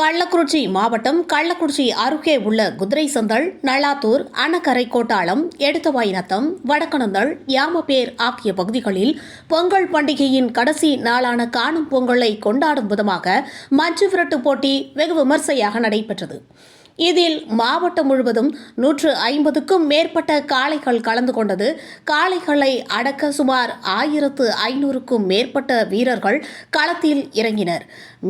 கள்ளக்குறிச்சி மாவட்டம் கள்ளக்குறிச்சி அருகே உள்ள குதிரை சந்தல் நல்லாத்தூர் அணக்கரை கோட்டாளம் எடுத்தவாயினத்தம் வடக்கணந்தல் யாமப்பேர் ஆகிய பகுதிகளில் பொங்கல் பண்டிகையின் கடைசி நாளான காணும் பொங்கலை கொண்டாடும் விதமாக மஞ்சு விரட்டு போட்டி வெகு விமர்சையாக நடைபெற்றது. இதில் மாவட்டம் முழுவதும் நூற்று ஐம்பதுக்கும் மேற்பட்ட காளைகள் கலந்து கொண்டது. காளைகளை அடக்க சுமார் ஆயிரத்து ஐநூறுக்கும் மேற்பட்ட வீரர்கள் களத்தில் இறங்கினர்.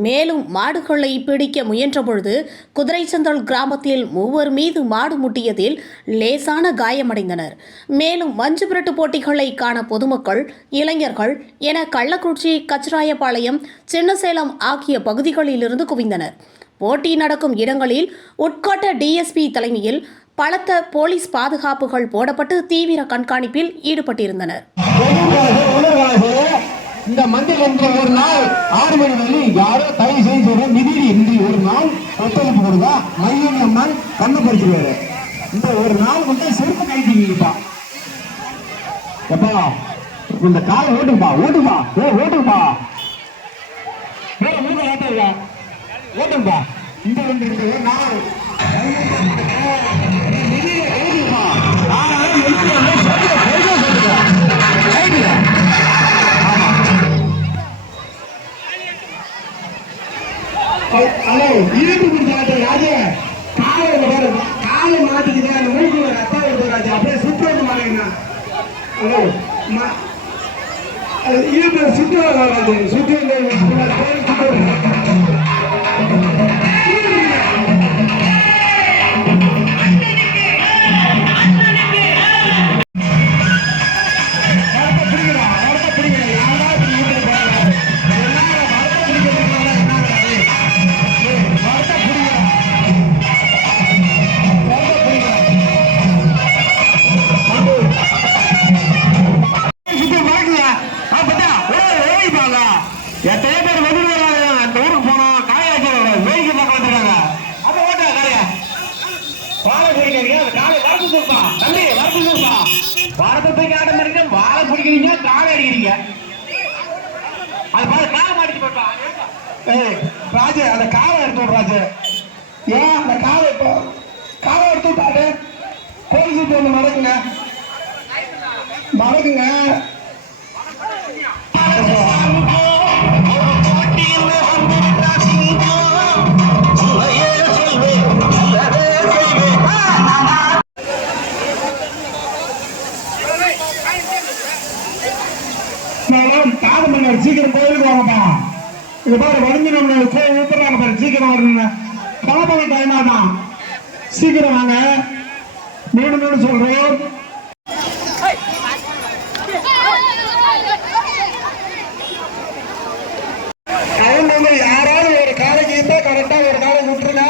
மேலும் மாடுகளை பிடிக்க முயன்றபொழுது குதிரைச்சந்தல் கிராமத்தில் மூவர் மீது மாடு முட்டியதில் லேசான காயமடைந்தனர். மேலும் மஞ்சு விரட்டு போட்டிகளை காண பொதுமக்கள் இளைஞர்கள் என கள்ளக்குறிச்சி கச்சராயபாளையம் சின்னசேலம் ஆகிய பகுதிகளிலிருந்து குவிந்தனர். போட்டி நடக்கும் இடங்களில் உட்கோட்ட டிஎஸ்பி தலைமையில் பலத்த போலீஸ் பாதுகாப்புகள் போடப்பட்டு தீவிர கண்காணிப்பில் ஈடுபட்டிருந்தனர். இந்த மஞ்சள் என்ற ஒரு நாள் ஆறு மணி வரை யாரோ தயவு செய்து நிதி நிதிரி இன்றி ஒரு நாள் ஒத்துழைப்பு கொடுத்தா மையம் அம்மன் கண்ணு பறிச்சுருவாரு. இந்த ஒரு நாள் வந்து செருப்பு கழிட்டீங்கப்பா எப்பா இந்த காலை ஓட்டுப்பா ஓட்டுப்பா ஓ ஓட்டுப்பா வேற மூணு ஓட்டுங்க ஓட்டும்பா இந்த ஒன்று இந்த ஒரு நாள் ஹலோ ஈடு ராஜா. காலை பாரு. காலை மாட்டுக்குது அந்த ரத்தம் வருது ராஜா. அப்படியே சுட்டு வந்து மாட்டேங்கண்ணா ஹலோ ஈடு சுட்டு ராஜா வாழை அந்த காலை வரப்பு சொல்லுப்பா தம்பி வரப்பு போய் ஆட மாதிரி வாழை பிடிக்கிறீங்க காலை அடிக்கிறீங்க. அது பாரு காலை போட்டா ஏய் ராஜு அந்த காலை எடுத்து விடு ராஜு. ஏன் அந்த காலை இப்போ? காலை எடுத்து விட்டாரு போலீஸ் வந்து மறக்குங்க. மறக்குங்க. மேடம் காது சீக்கிரம் கோயிலுக்கு வாங்கப்பா. இது பாரு வடிஞ்சு நம்ம கோயில் ஊத்துறாங்க பாரு சீக்கிரம் வரணுங்க கிளம்புற டைமா தான். சீக்கிரம் வாங்க. மீண்டும் மீண்டும் சொல்றோம் அவங்க யாராவது ஒரு காலைக்கு இருந்தா கரெக்டா ஒரு காலை விட்டுருங்க.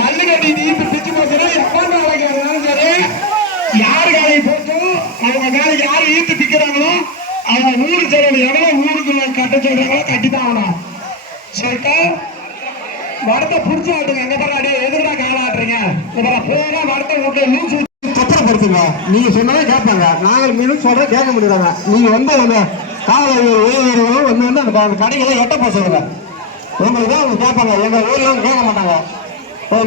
மல்லி கட்டி நீட்டு பிச்சு போச்சுன்னா எப்ப நாளைக்கு இருந்தாலும் சரி யார் காலை போட்டும் அவங்க காலை யார் ஈட்டு பிக்கிறாங்களோ அவங்க ஊரு செலவு எவ்வளவு ஊருக்குள்ள கட்ட சொல்றாங்களோ கட்டித்தான் ஆகணும். சரிக்கா? வடத்தை புடிச்சு ஆட்டுங்க. அங்க பாரு அடியே எதுக்குடா கால ஆட்டுறீங்க? இப்ப போனா வடத்தை விட்டு லூசு பத்திரப்படுத்துங்க நீங்க சொன்னதே கேட்பாங்க. நாங்கள் மீனும் சொல்ற கேட்க முடியறாங்க நீங்க வந்து அந்த காவல் உயர்வர்களும் வந்து வந்து அந்த அந்த கடைகளை எட்ட போசுங்க உங்களுக்கு தான் அவங்க கேட்பாங்க. எங்க ஊர்ல கேட்க மாட்டாங்க.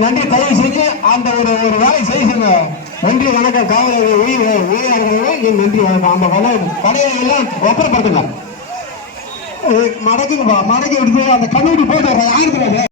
நன்றி தயவு செஞ்சு அந்த ஒரு ஒரு வேலையை செய்யுங்க நன்றி வணக்கம். காவல் உயிர். உயிரிழந்தவர்களும் நன்றி. அந்த வலை கடையை எல்லாம் ஒப்பரப்படுத்துங்க ஏய், மடக்குங்கப்பா. மடக்கி எடுத்து அந்த கண்ணூடி போட்டு யாருக்கு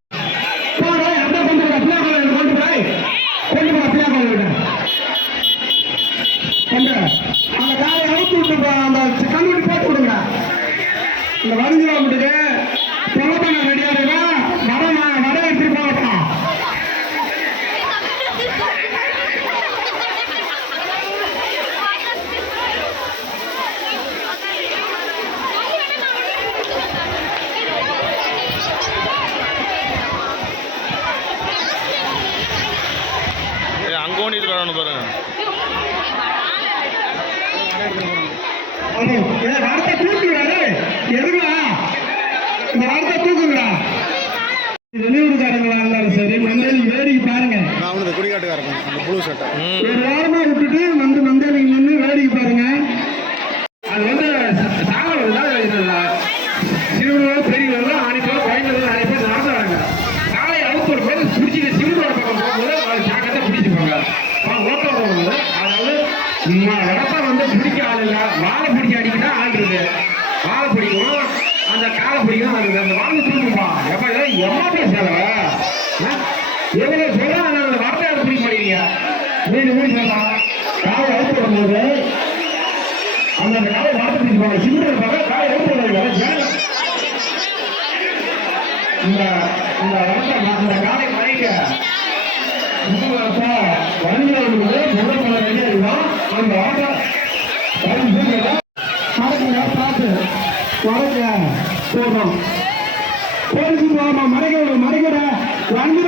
வெளியூருக்காரங்களா இருந்தாலும் சரி மந்தேலி வேடிக்கை பாருங்க. நான் அவனுக்கு குடிகாட்டுக்காரன் அந்த புழு சட்டை. ஒரு வாரமா விட்டுட்டு வந்து மந்தேலி நின்று வேடிக்கை பாருங்க. அந்த என்னவா எவ்வளவு சொல்றா? ஆனா அந்த வார்த்தையை புரிய மாட்டேங்கிறீங்க மீன் மீன் சொல்லலாம் காலை அவுத்து வரும்போது அந்த காலை வார்த்தை பிடிச்சு போங்க இருப்பாங்க காலை அவுத்து வருவாங்க இந்த இந்த வார்த்தை அந்த காலை மறைக்க வணிகர்களுக்கு முதல் பல வேண்டியதுதான். அந்த வார்த்தை. பார்த்து. மறக்க போதும். மறைகிற வாமா